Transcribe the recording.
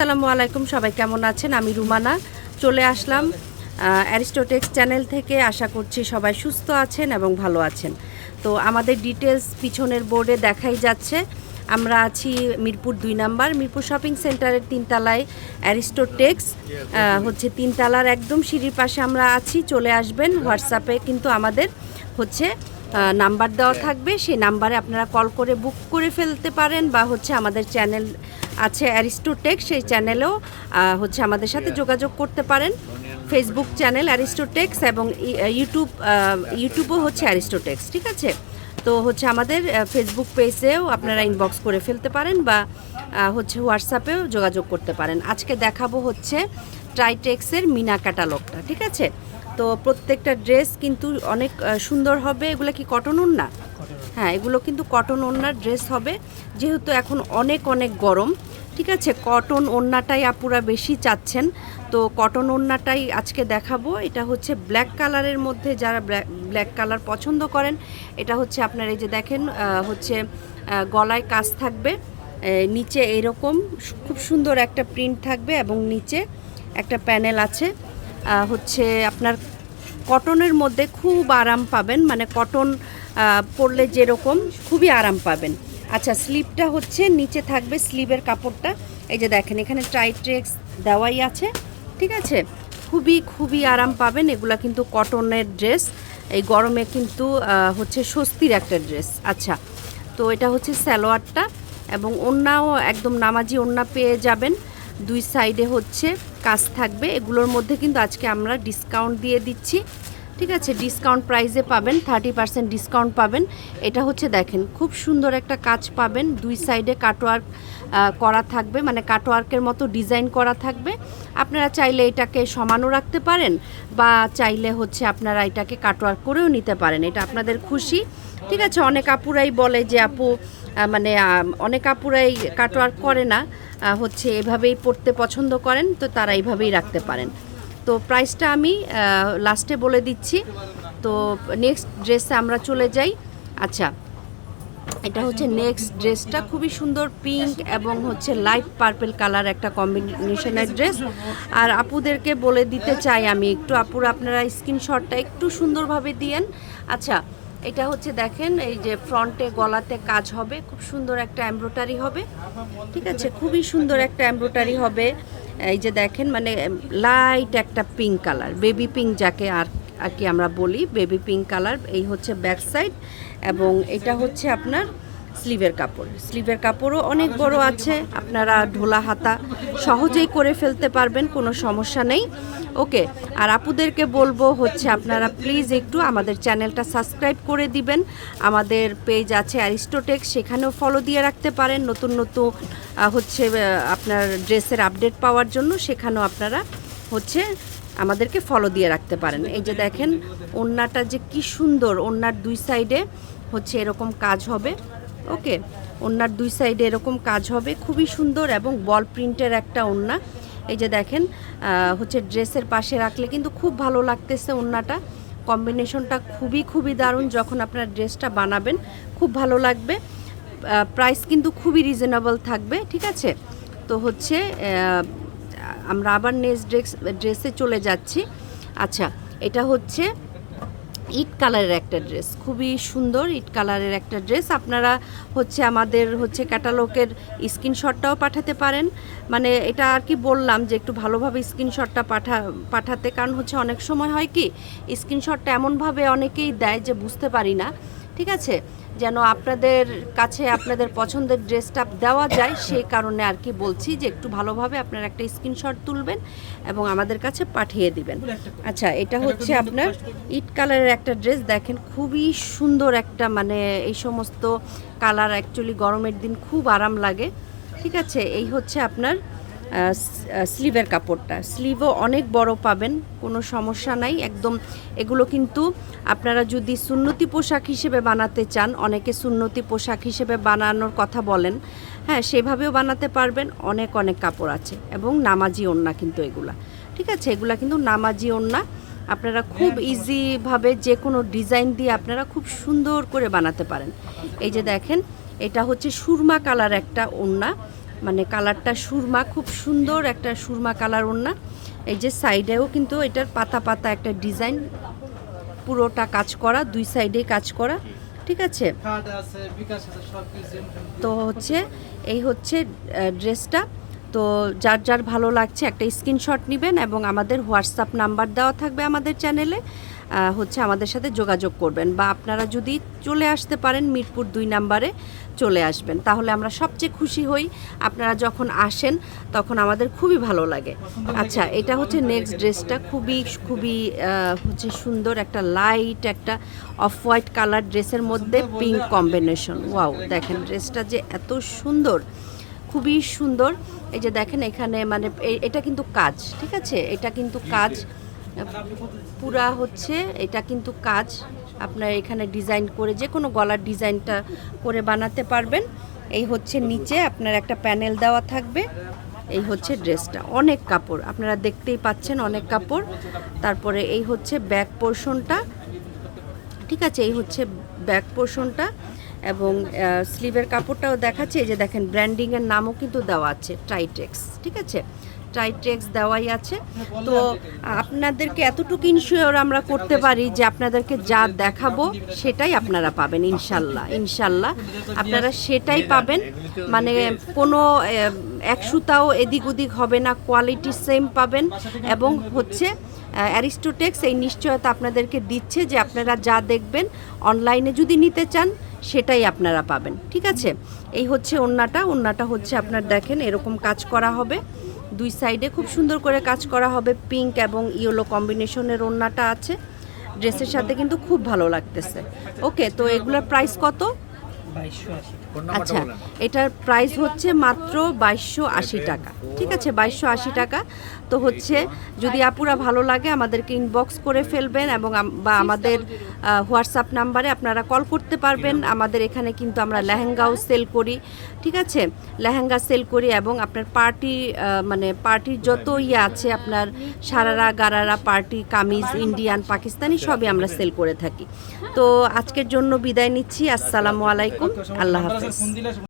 আসসালামু আলাইকুম, সবাই কেমন আছেন? আমি রুমানা চলে আসলাম অ্যারিস্টোটেক্স চ্যানেল থেকে। আশা করছি সবাই সুস্থ আছেন এবং ভালো আছেন। তো আমাদের ডিটেলস পিছনের বোর্ডে দেখাই যাচ্ছে। আমরা আছি মিরপুর 2 নাম্বার, মিরপুর শপিং সেন্টারের 3 তলায় অ্যারিস্টোটেক্স হচ্ছে 3 তলার একদম সিঁড়ির পাশে আমরা আছি। চলে আসবেন। হোয়াটসঅ্যাপে কিন্তু আমাদের হচ্ছে নাম্বার দেওয়া থাকবে, সেই নাম্বারে আপনারা কল করে বুক করে ফেলতে পারেন, বা হচ্ছে আমাদের চ্যানেল আছে অ্যারিস্টোটেক্স, সেই চ্যানেলেও হচ্ছে আমাদের সাথে যোগাযোগ করতে পারেন। ফেসবুক চ্যানেল অ্যারিস্টোটেক্স এবং ইউটিউবও হচ্ছে অ্যারিস্টোটেক্স, ঠিক আছে? তো হচ্ছে আমাদের ফেসবুক পেজেও আপনারা ইনবক্স করে ফেলতে পারেন, বা হচ্ছে হোয়াটসঅ্যাপেও যোগাযোগ করতে পারেন। আজকে দেখাবো হচ্ছে ট্রাইটেক্সের মিনা ক্যাটালগটা, ঠিক আছে? তো প্রত্যেকটা ড্রেস কিন্তু অনেক সুন্দর হবে। এগুলো কি কটন ওড়না? হ্যাঁ, এগুলো কিন্তু কটন ওড়নার ড্রেস হবে, যেহেতু এখন অনেক অনেক গরম, ঠিক আছে? কটন ওড়নাটাই আপুরা বেশি চাচ্ছেন, তো কটন ওড়নাটাই আজকে দেখাবো। এটা হচ্ছে ব্ল্যাক কালারের মধ্যে, যারা ব্ল্যাক কালার পছন্দ করেন, এটা হচ্ছে আপনার এই যে দেখেন হচ্ছে গলায় কাজ থাকবে, নিচে এরকম খুব সুন্দর একটা প্রিন্ট থাকবে, এবং নিচে একটা প্যানেল আছে। হচ্ছে আপনার কটনের মধ্যে খুব আরাম পাবেন, মানে কটন পরলে যেরকম খুবই আরাম পাবেন। আচ্ছা, স্লিভটা হচ্ছে নিচে থাকবে, স্লিভের কাপড়টা এই যে দেখেন এখানে ট্রাইটেক্স দেওয়াই আছে, ঠিক আছে? খুবই খুবই আরাম পাবেন। এগুলা কিন্তু কটনের ড্রেস, এই গরমে কিন্তু হচ্ছে স্বস্তির একটা ড্রেস। আচ্ছা, তো এটা হচ্ছে সালোয়ারটা, এবং ওড়নাও একদম নামাজি ওড়না পেয়ে যাবেন। দুই সাইডে হচ্ছে কাজ থাকবে। এগুলোর মধ্যে কিন্তু আজকে আমরা ডিসকাউন্ট দিয়ে দিচ্ছি, ঠিক আছে? ডিসকাউন্ট প্রাইসে পাবেন, 30% ডিসকাউন্ট পাবেন। এটা হচ্ছে দেখেন খুব সুন্দর একটা কাজ পাবেন, দুই সাইডে কাটওয়ার্ক করা থাকবে, মানে কাটওয়ার্কের মতো ডিজাইন করা থাকবে। আপনারা চাইলে এটাকে সমানও রাখতে পারেন, বা চাইলে হচ্ছে আপনারা এটাকে কাটওয়ার্ক করেও নিতে পারেন, এটা আপনাদের খুশি, ঠিক আছে? অনেক আপুরাই বলে যে আপু মানে অনেক আপুরাই কাটওয়ার্ক করে না, হচ্ছে এভাবেই পড়তে পছন্দ করেন, তো তারা এইভাবেই রাখতে পারেন। তো প্রাইসটা আমি লাস্টে বলে দিচ্ছি। তো নেক্সট ড্রেসে আমরা চলে যাই। আচ্ছা, এটা হচ্ছে নেক্সট ড্রেসটা, খুবই সুন্দর পিঙ্ক এবং হচ্ছে লাইট পার্পল কালার একটা কম্বিনেশনের ড্রেস। আর আপুদেরকে বলে দিতে চাই আমি একটু, আপুরা আপনারা স্ক্রিনশটটা একটু সুন্দরভাবে দিয়েন। আচ্ছা, এটা হচ্ছে দেখেন এই যে ফ্রন্টে গলাতে কাজ হবে, খুব সুন্দর একটা এমব্রয়ডারি হবে, ঠিক আছে? খুবই সুন্দর একটা এমব্রয়ডারি হবে। এই যে দেখেন মানে লাইট একটা পিঙ্ক কালার, বেবি পিঙ্ক যাকে আর কি আমরা বলি, বেবি পিঙ্ক কালার। এই হচ্ছে ব্যাক সাইড, এবং এটা হচ্ছে আপনার স্লিভের কাপড়। স্লিভের কাপড়ও অনেক বড় আছে, আপনারা ঢোলা হাতা সহজেই করে ফেলতে পারবেন, কোনো সমস্যা নেই। ওকে, আর আপুদেরকে বলবো হচ্ছে আপনারা প্লিজ একটু আমাদের চ্যানেলটা সাবস্ক্রাইব করে দিবেন। আমাদের পেজ আছে অ্যারিস্টোটেক্স, সেখানেও ফলো দিয়ে রাখতে পারেন নতুন নতুন হচ্ছে আপনার ড্রেসের আপডেট পাওয়ার জন্য, সেখানেও আপনারা হচ্ছে আমাদেরকে ফলো দিয়ে রাখতে পারেন। এই যে দেখেন ওড়নাটা যে কি সুন্দর, ওড়নার দুই সাইডে হচ্ছে এরকম কাজ হবে। ওকে, ওড়নার দুই সাইডে এরকম কাজ হবে, খুবই সুন্দর এবং বল প্রিন্টের একটা ওড়না। এই যে দেখেন হচ্ছে ড্রেসের পাশে রাখলে কিন্তু খুব ভালো লাগতেছে ওড়নাটা, কম্বিনেশনটা খুবই খুবই দারুণ। যখন আপনার ড্রেসটা বানাবেন খুব ভালো লাগবে। প্রাইস কিন্তু খুবই রিজনেবল থাকবে, ঠিক আছে? তো হচ্ছে আমরা আবার নেক্সট ড্রেসে চলে যাচ্ছি। আচ্ছা, এটা হচ্ছে ইট কালারের একটা ড্রেস, খুবই সুন্দর ইট কালারের একটা ড্রেস। আপনারা হচ্ছে আমাদের হচ্ছে ক্যাটালগের স্ক্রিনশটটাও পাঠাতে পারেন, মানে এটা আর কি বললাম যে একটু ভালোভাবে স্ক্রিনশটটা পাঠাতে, কারণ হচ্ছে অনেক সময় হয় কি স্ক্রিনশটটা এমনভাবে অনেকেই দেয় যে বুঝতে পারি না, ঠিক আছে? যেন আপনাদের কাছে আপনাদের পছন্দের ড্রেসটা দেওয়া যায়, সেই কারণে আর কি বলছি যে একটু ভালোভাবে আপনারা একটা স্ক্রিনশট তুলবেন এবং আমাদের কাছে পাঠিয়ে দিবেন। আচ্ছা, এটা হচ্ছে আপনার ইট কালারের একটা ড্রেস, দেখেন খুবই সুন্দর একটা, মানে এই সমস্ত কালার অ্যাকচুয়ালি গরমের দিন খুব আরাম লাগে, ঠিক আছে? এই হচ্ছে আপনার স্লিভের কাপড়টা, স্লিভও অনেক বড় পাবেন, কোনো সমস্যা নাই একদম। এগুলো কিন্তু আপনারা যদি সুন্নতি পোশাক হিসেবে বানাতে চান, অনেকে সুন্নতি পোশাক হিসেবে বানানোর কথা বলেন, হ্যাঁ সেভাবেও বানাতে পারবেন। অনেক অনেক কাপড় আছে, এবং নামাজি ওড়না কিন্তু এগুলা, ঠিক আছে? এগুলা কিন্তু নামাজি ওড়না, আপনারা খুব ইজিভাবে যে কোনো ডিজাইন দিয়ে আপনারা খুব সুন্দর করে বানাতে পারেন। এই যে দেখেন এটা হচ্ছে সুরমা কালার একটা ওড়না, মানে কালারটা সুরমা, খুব সুন্দর একটা সুরমা কালার ওড়না। এই যে সাইডেও কিন্তু এটার পাতা পাতা একটা ডিজাইন, পুরোটা কাজ করা, দুই সাইডেই কাজ করা, ঠিক আছে। তো হচ্ছে এই হচ্ছে ড্রেসটা। তো যার যার ভালো লাগছে একটা স্ক্রিনশট নেবেন এবং আমাদের হোয়াটসঅ্যাপ নাম্বার দেওয়া থাকবে আমাদের চ্যানেলে, হচ্ছে আমাদের সাথে যোগাযোগ করবেন, বা আপনারা যদি চলে আসতে পারেন মিরপুর 2 নাম্বারে চলে আসবেন, তাহলে আমরা সবচেয়ে খুশি হই। আপনারা যখন আসেন তখন আমাদের খুবই ভালো লাগে। আচ্ছা, এটা হচ্ছে নেক্সট ড্রেসটা, খুবই খুবই হচ্ছে সুন্দর একটা লাইট একটা অফ হোয়াইট কালার ড্রেসের মধ্যে পিঙ্ক কম্বিনেশন। ওয়াও, দেখেন ড্রেসটা যে এত সুন্দর, খুবই সুন্দর। এই যে দেখেন এখানে মানে এটা কিন্তু কাজ, ঠিক আছে, এটা কিন্তু কাজ পুরা হচ্ছে, এটা কিন্তু কাজ আপনার এখানে ডিজাইন করে যে কোনো গলার ডিজাইনটা করে বানাতে পারবেন। এই হচ্ছে নিচে আপনার একটা প্যানেল দেওয়া থাকবে। এই হচ্ছে ড্রেসটা, অনেক কাপড় আপনারা দেখতেই পাচ্ছেন, অনেক কাপড়। তারপরে এই হচ্ছে ব্যাক পোর্শনটা, ঠিক আছে, এই হচ্ছে ব্যাক পোর্শনটা এবং স্লিভের কাপড়টাও দেখাচ্ছে। এই যে দেখেন ব্র্যান্ডিংয়ের নামও কিন্তু দেওয়া আছে, ট্রাইটেক্স, ঠিক আছে, ট্রাইটেক্স দেওয়াই আছে। তো আপনাদেরকে এতটুকু ইনশিওর আমরা করতে পারি যে আপনাদেরকে যা দেখাবো সেটাই আপনারা পাবেন ইনশাল্লাহ, ইনশাল্লাহ আপনারা সেটাই পাবেন। মানে কোনো এক সুতাও এদিক ওদিক হবে না, কোয়ালিটি সেম পাবেন। এবং হচ্ছে অ্যারিস্টোটেক্স এই নিশ্চয়তা আপনাদেরকে দিচ্ছে যে আপনারা যা দেখবেন অনলাইনে যদি নিতে চান সেটাই আপনারা পাবেন, ঠিক আছে। এই হচ্ছে ওড়নাটা, ওড়নাটা হচ্ছে আপনার দেখেন এরকম কাজ করা হবে, দুই সাইডে খুব সুন্দর করে কাজ করা হবে, পিঙ্ক এবং ইয়েলো কম্বিনেশনের ওড়নাটা আছে। ড্রেসের সাথে কিন্তু খুব ভালো লাগতেছে। ওকে, তো এগুলোর প্রাইস কত? 2280। আচ্ছা, এটার প্রাইস হচ্ছে মাত্র 2280 টাকা, ঠিক আছে, 2280 টাকা। তো হচ্ছে যদি আপুরা ভালো লাগে আমাদেরকে ইনবক্স করে ফেলবেন এবং বা আমাদের হোয়াটসঅ্যাপ নাম্বারে আপনারা কল করতে পারবেন। আমাদের এখানে কিন্তু আমরা লেহেঙ্গাও সেল করি, ঠিক আছে, লেহেঙ্গা সেল করি এবং আপনার পার্টি মানে পার্টির যত ইয়ে আছে আপনার সারারা গারারা পার্টি কামিজ ইন্ডিয়ান পাকিস্তানি সবই আমরা সেল করে থাকি। তো আজকের জন্য বিদায় নিচ্ছি, আসসালামু আলাইকুম, আল্লাহ হাফেজ।